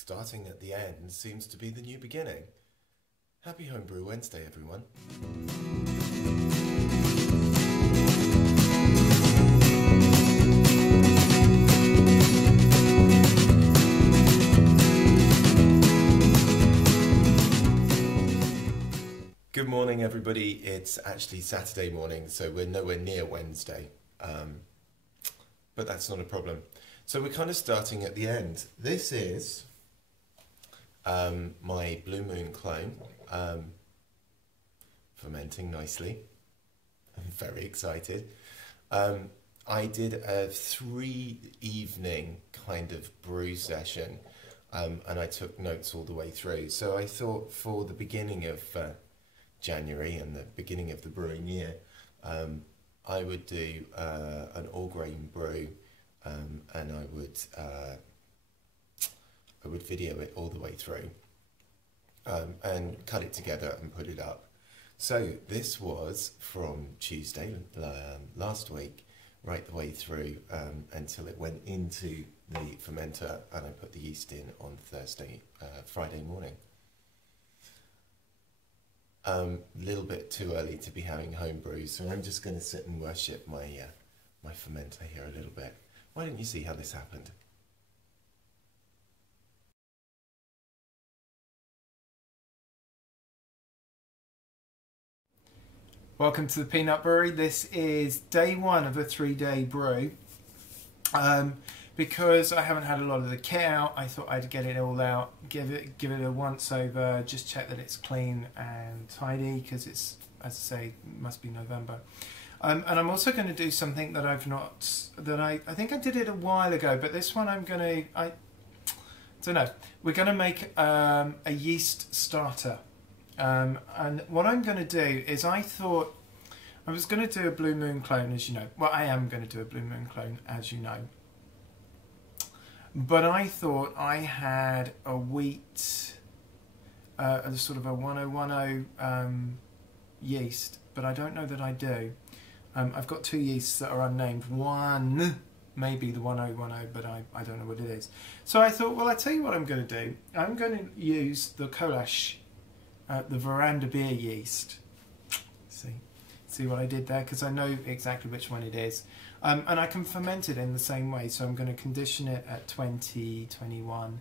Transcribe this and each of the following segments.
starting at the end seems to be the new beginning. Happy Homebrew Wednesday, everyone. Good morning, everybody. It's actually Saturday morning, so we're nowhere near Wednesday, but that's not a problem. So we're kind of starting at the end. This is my Blue Moon clone, fermenting nicely. I'm very excited. I did a 3-evening kind of brew session, and I took notes all the way through. So I thought for the beginning of January and the beginning of the brewing year, I would do an all-grain brew, and I would video it all the way through, and cut it together and put it up. So this was from Tuesday last week right the way through until it went into the fermenter, and I put the yeast in on Friday morning. Little bit too early to be having homebrew, so I'm just going to sit and worship my my fermenter here a little bit. Why don't you see how this happened? Welcome to the Peanut Brewery. This is day one of a 3-day brew. Because I haven't had a lot of the kit out, I thought I'd get it all out, give it a once over, just check that it's clean and tidy, because it's, as I say, must be November. And I'm also going to do something that I think I did it a while ago, but this one I don't know. We're going to make a yeast starter. And what I'm going to do is, I thought I was going to do a Blue Moon clone, as you know. Well, I am going to do a Blue Moon clone, as you know. But I thought I had a wheat, sort of a 1010 yeast, but I don't know that I do. I've got 2 yeasts that are unnamed. One maybe the 1010, but I don't know what it is. So I thought, well, I tell you what I'm going to do. I'm going to use the Kolash, the Veranda beer yeast. See what I did there? Because I know exactly which one it is. And I can ferment it in the same way. So I'm going to condition it at 20, 21.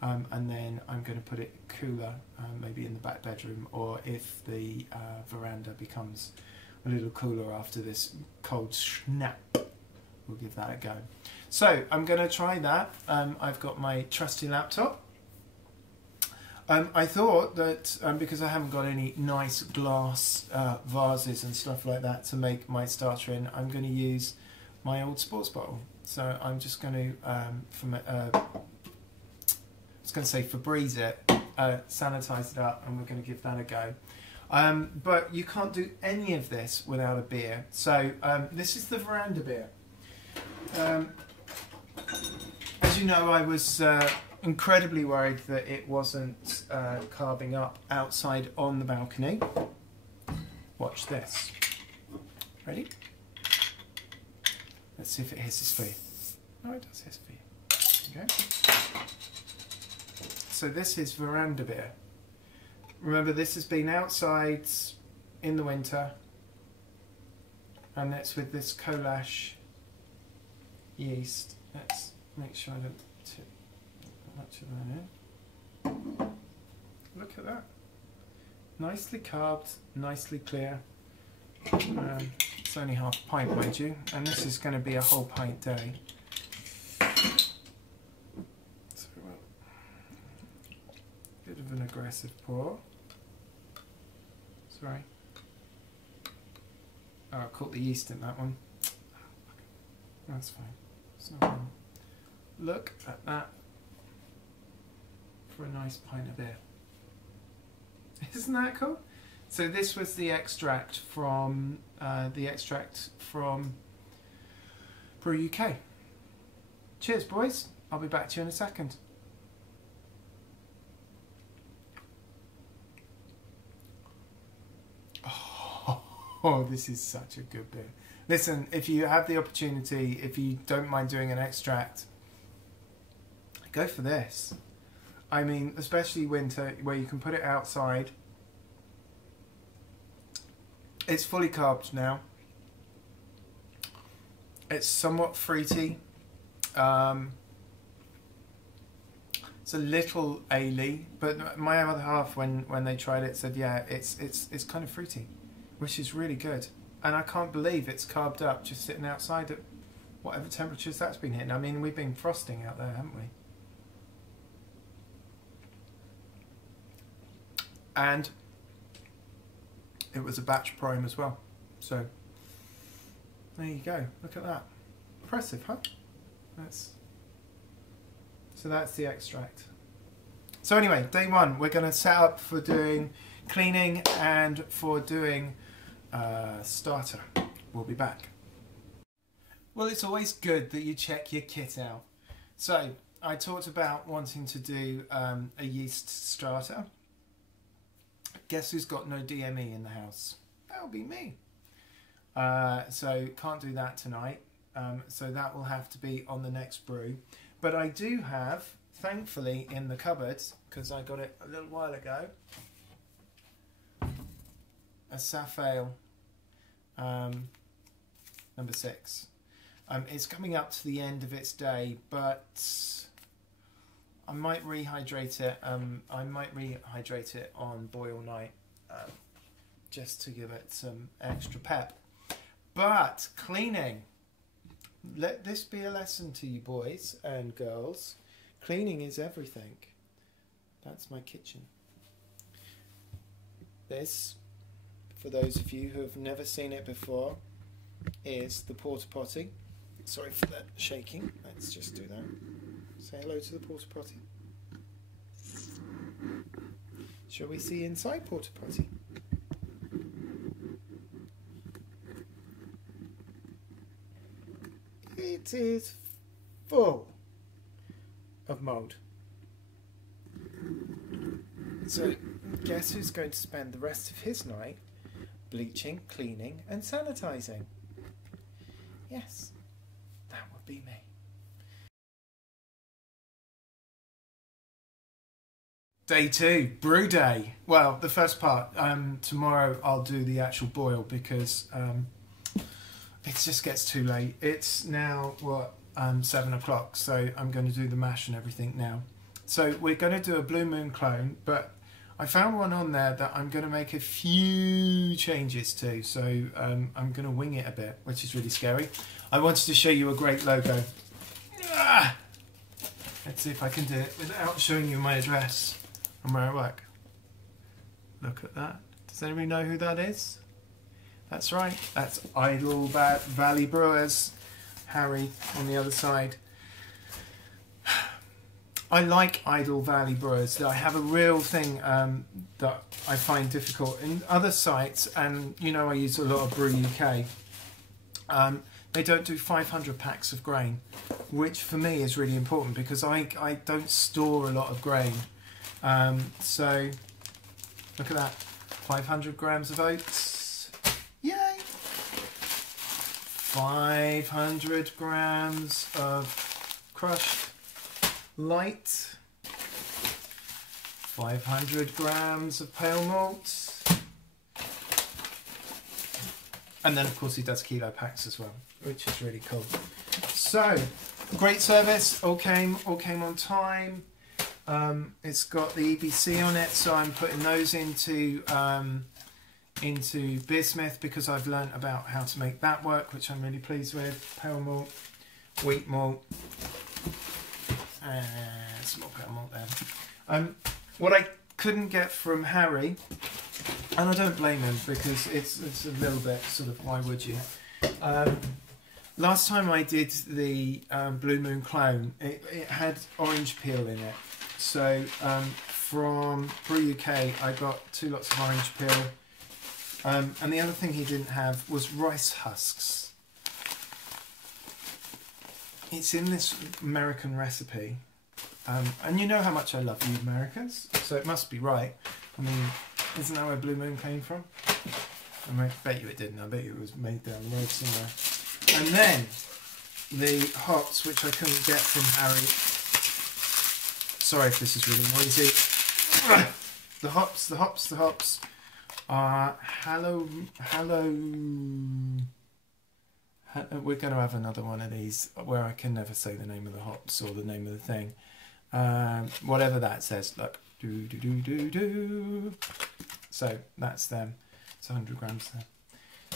And then I'm going to put it cooler, maybe in the back bedroom, or if the veranda becomes a little cooler after this cold snap, we'll give that a go. So I'm going to try that. I've got my trusty laptop. I thought that because I haven't got any nice glass vases and stuff like that to make my starter in, I'm going to use my old sports bottle. So I'm just going to Febreze it, sanitize it up, and we're going to give that a go. But you can't do any of this without a beer. So this is the Veranda beer. As you know, I was incredibly worried that it wasn't carving up outside on the balcony. Watch this. Ready? Let's see if it hisses for you. Oh, it does hiss for you. There you go. So this is Veranda beer. Remember, this has been outside in the winter, and that's with this Kolash yeast. Let's make sure I don't tip much of that in. Look at that. Nicely carved, nicely clear. It's only half a pint, mind you, and this is going to be a whole pint day. So, bit of an aggressive pour. Sorry. Oh, I caught the yeast in that one. That's fine. It's no problem. Look at that for a nice pint of beer. Isn't that cool? So this was the extract from Brew UK. Cheers, boys. I'll be back to you in a second. Oh, this is such a good beer. Listen, if you have the opportunity, if you don't mind doing an extract, go for this. I mean, especially winter, where you can put it outside. It's fully carved now. It's somewhat fruity. It's a little ale-y, but my other half, when they tried it, said, yeah, it's kind of fruity, which is really good. And I can't believe it's carved up just sitting outside at whatever temperatures that's been hitting. I mean, we've been frosting out there, haven't we? And it was a batch prime as well. So there you go. Look at that. Impressive, huh? So that's the extract. So anyway, day one, we're going to set up for doing cleaning and for doing starter. We'll be back. Well, it's always good that you check your kit out. So I talked about wanting to do a yeast starter. Guess who's got no DME in the house? That'll be me. So can't do that tonight. So that will have to be on the next brew. But I do have, thankfully, in the cupboard, because I got it a little while ago, a Saf Ale number 6. It's coming up to the end of its day, but I might rehydrate it. I might rehydrate it on boil night, just to give it some extra pep. But cleaning, let this be a lesson to you boys and girls. Cleaning is everything. That's my kitchen. This, for those of you who have never seen it before, is the porta potty. Sorry for that shaking. Let's just do that. Say hello to the porta potty. Shall we see inside porta potty? It is full of mould. So guess who's going to spend the rest of his night bleaching, cleaning and sanitising? Yes, that would be me. Day 2, brew day. Well, the first part, tomorrow I'll do the actual boil because it just gets too late. It's now, what, 7 o'clock, so I'm going to do the mash and everything now. So we're going to do a Blue Moon clone, but I found one on there that I'm going to make a few changes to, so I'm going to wing it a bit, which is really scary. I wanted to show you a great logo. Ah! Let's see if I can do it without showing you my address and where I work. Look at that. Does anybody know who that is? That's right, that's Idle Valley Brewers. Harry on the other side. I like Idle Valley Brewers. I have a real thing that I find difficult in other sites, and you know I use a lot of Brew UK. They don't do 500 packs of grain, which for me is really important because I don't store a lot of grain. So look at that, 500 grams of oats. Yay! 500 grams of crushed light, 500 grams of pale malt, and then of course he does kilo packs as well, which is really cool. So great service, all came on time. It's got the EBC on it, so I'm putting those into Beersmith because I've learnt about how to make that work, which I'm really pleased with. Pale malt, wheat malt, small pale malt there. What I couldn't get from Harry, and I don't blame him because it's a little bit sort of why would you? Last time I did the Blue Moon clone, it had orange peel in it. So from Brew UK, I got 2 lots of orange peel. And the other thing he didn't have was rice husks. It's in this American recipe. And you know how much I love you Americans, so it must be right. I mean, isn't that where Blue Moon came from? I bet you it didn't. I bet you it was made down the road somewhere. And then the hops, which I couldn't get from Harry. Sorry if this is really noisy. The hops are we're going to have another one of these where I can never say the name of the hops or the name of the thing. Whatever that says, look. So that's them. It's 100 grams there.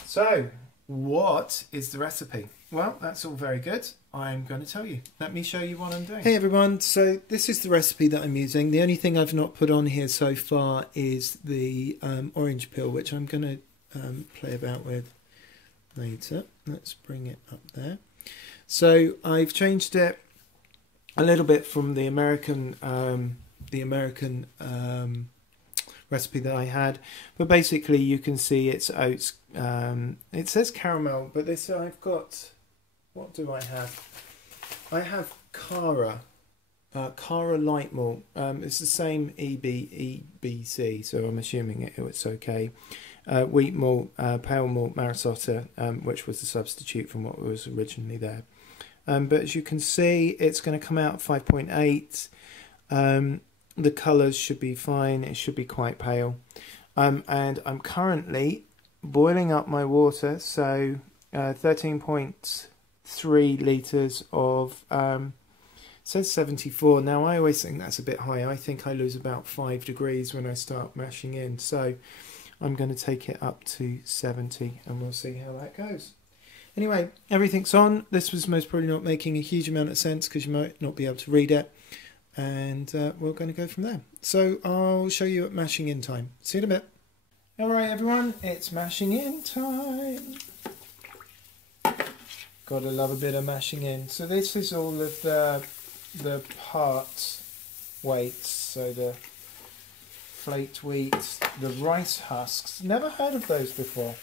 So what is the recipe? Well, that's all very good. I'm going to tell you. Let me show you what I'm doing. Hey everyone, so this is the recipe that I'm using. The only thing I've not put on here so far is the orange peel, which I'm going to play about with later. Let's bring it up there. So I've changed it a little bit from the American recipe that I had, but basically you can see it's oats. It says caramel, but this I've got. What do I have? I have Cara light malt. It's the same EBC, so I'm assuming it's okay. Wheat malt, pale malt, Marisota, which was the substitute from what was originally there. But as you can see, it's going to come out 5.8. The colours should be fine. It should be quite pale. And I'm currently boiling up my water, so 13.3 litres of, it says 74. Now I always think that's a bit high. I think I lose about 5 degrees when I start mashing in. So I'm going to take it up to 70 and we'll see how that goes. Anyway, everything's on. This was most probably not making a huge amount of sense because you might not be able to read it. And we're going to go from there. So I'll show you at mashing in time. See you in a bit. Alright everyone, it's mashing in time. Gotta love a bit of mashing in. So this is all of the part weights. So the flaked wheat, the rice husks. Never heard of those before.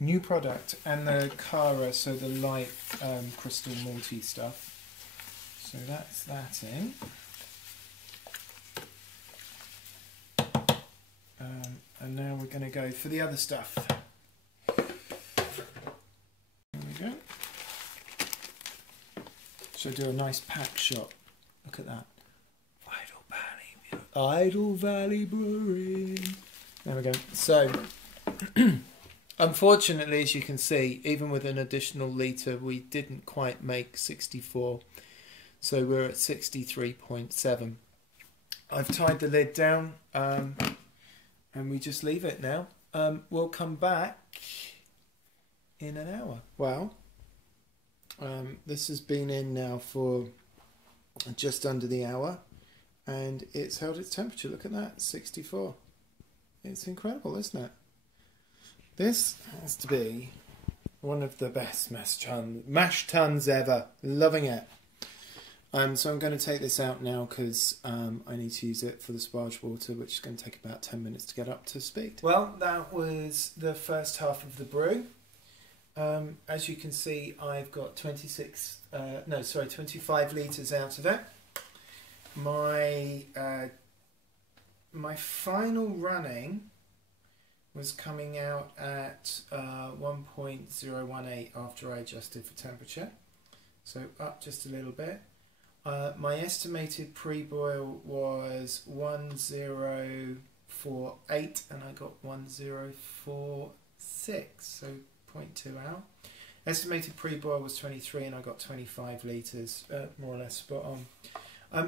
New product. And the Cara, so the light crystal malty stuff. So that's that in. And now we're going to go for the other stuff. There we go. So do a nice pack shot. Look at that. Idle Valley Brewery. There we go. So, unfortunately, as you can see, even with an additional litre, we didn't quite make 64. So we're at 63.7. I've tied the lid down and we just leave it now. We'll come back in an hour. Well, this has been in now for just under the hour and it's held its temperature. Look at that, 64. It's incredible, isn't it? This has to be one of the best mash tuns ever. Loving it. So I'm going to take this out now because I need to use it for the sparge water, which is going to take about 10 minutes to get up to speed. Well, that was the first half of the brew. As you can see, I've got 25 litres out of it. My final running was coming out at 1.018 after I adjusted for temperature. So up just a little bit. My estimated pre-boil was 1048 and I got 1046, so 0.2 out. Estimated pre-boil was 23 and I got 25 litres, more or less spot on.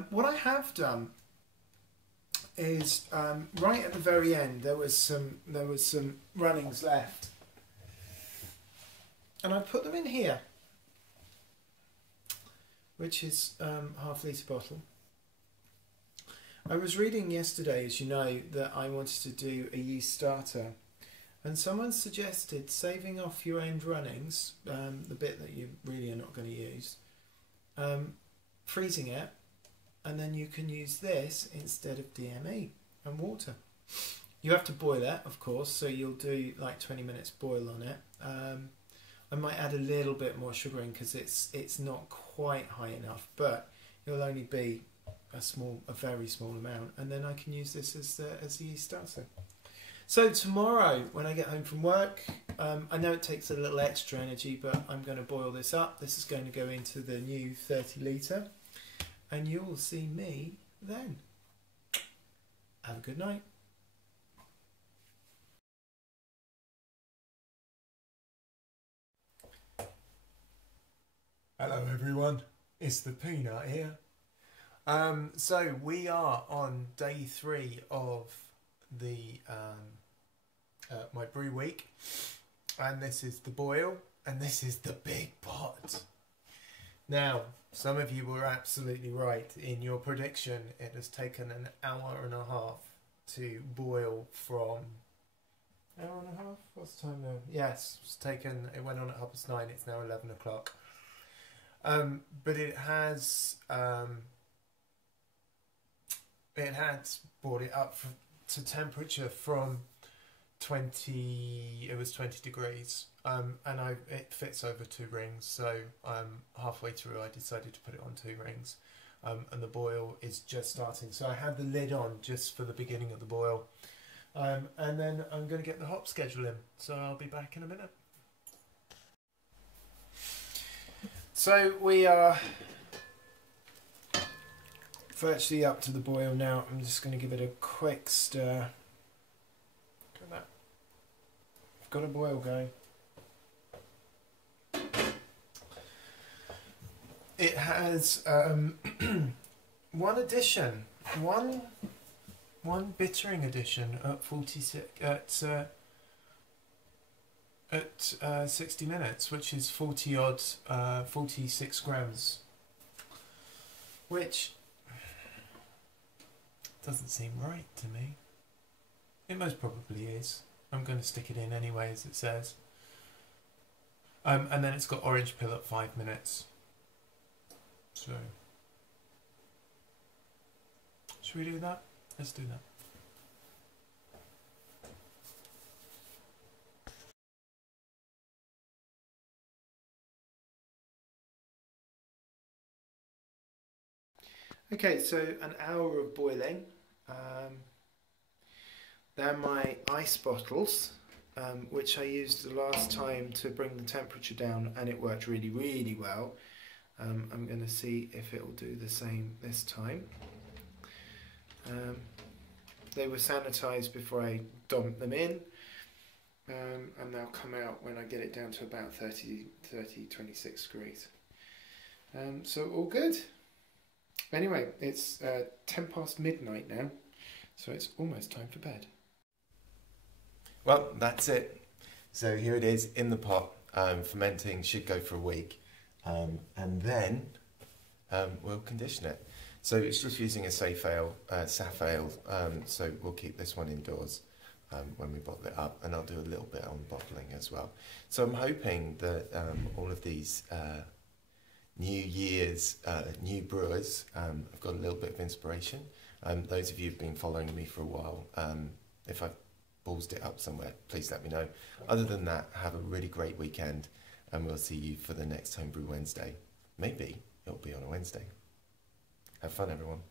What I have done is right at the very end there was some runnings left, and I put them in here, which is half litre bottle. I was reading yesterday, as you know, that I wanted to do a yeast starter, and someone suggested saving off your end runnings, the bit that you really are not going to use, freezing it, and then you can use this instead of DME and water. You have to boil it, of course, so you'll do like 20 minutes boil on it. I might add a little bit more sugar in because it's not quite high enough, but it'll only be a very small amount, and then I can use this as the yeast starter. So tomorrow, when I get home from work, I know it takes a little extra energy, but I'm going to boil this up. This is going to go into the new 30 litre. and you'll see me then. Have a good night. Hello everyone, it's the Peanut here. So we are on day 3 of the my brew week, and this is the boil, and this is the big pot. Now, some of you were absolutely right in your prediction. It has taken an hour and a half to boil from... Hour and a half? What's the time now? Yes, it went on at 9:30, it's now 11 o'clock. But it has brought it up to temperature from 20 degrees, and it fits over 2 rings, so halfway through I decided to put it on 2 rings, and the boil is just starting, so I had the lid on just for the beginning of the boil, and then I'm going to get the hop schedule in, so I'll be back in a minute. So we are virtually up to the boil now. I'm just going to give it a quick stir. Look at that. I've got a boil going. It has one addition, one bittering addition at 60 minutes, which is 46 grams, which doesn't seem right to me. It most probably is. I'm going to stick it in anyway, as it says. And then it's got orange peel at 5 minutes. So, should we do that? Let's do that. Okay, so an hour of boiling. They're my ice bottles, which I used the last time to bring the temperature down, and it worked really, really well. I'm going to see if it will do the same this time. They were sanitized before I dumped them in, and they'll come out when I get it down to about 26 degrees. So all good. Anyway, it's 10 past midnight now, so it's almost time for bed. Well, that's it. So here it is in the pot, fermenting, should go for a week, and then we'll condition it. So it's just using a safe ale, SAF ale, so we'll keep this one indoors when we bottle it up, and I'll do a little bit on bottling as well. So I'm hoping that all of these New Year's new brewers have got a little bit of inspiration. Those of you who've been following me for a while, if I've ballsed it up somewhere, please let me know. Other than that, have a really great weekend, and we'll see you for the next Homebrew Wednesday. Maybe it'll be on a Wednesday. Have fun, everyone.